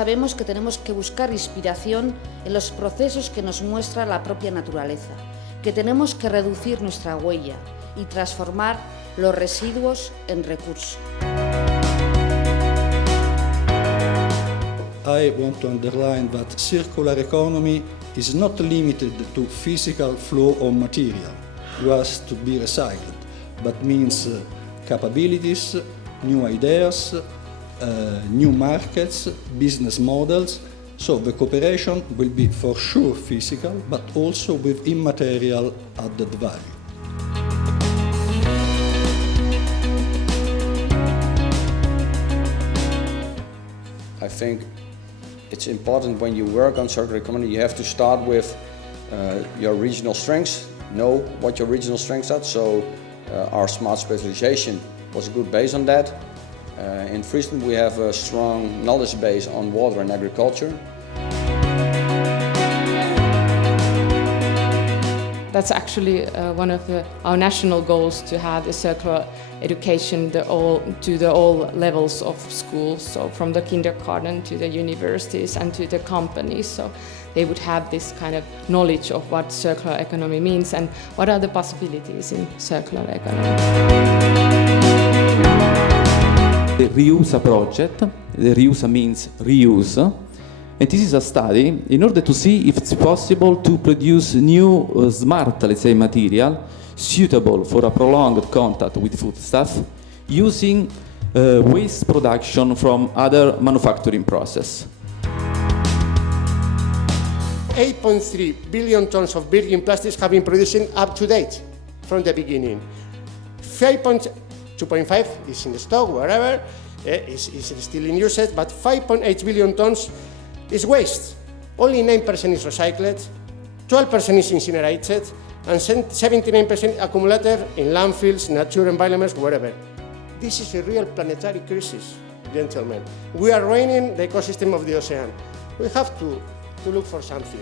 sabemos que tenemos que buscar inspiración en los procesos que nos muestra la propia naturaleza, que tenemos que reducir nuestra huella y transformar los residuos en recursos. I want to underline that circular economy is not limited to physical flow of material, which has to be recycled, but means capabilities, new ideas, new markets, business models. So the cooperation will be for sure physical, but also with immaterial added value. I think it's important when you work on circular economy, you have to start with your regional strengths, know what your regional strengths are. So our smart specialization was a good base on that. In Friesland we have a strong knowledge base on water and agriculture. That's actually one of our national goals, to have the circular education to all levels of schools, so from the kindergarten to the universities and to the companies, so they would have this kind of knowledge of what circular economy means and what are the possibilities in circular economy. The REUSA project, the REUSA means reuse. And this is a study in order to see if it's possible to produce new smart, let's say, material suitable for a prolonged contact with foodstuff using waste production from other manufacturing process. 8.3 billion tons of virgin plastics have been produced up to date from the beginning. 2.5 is in stock, wherever, is still in usage, but 5.8 billion tons is waste. Only 9% is recycled, 12% is incinerated, and 79% accumulated in landfills, nature environments, wherever. This is a real planetary crisis, gentlemen. We are ruining the ecosystem of the ocean. We have to look for something.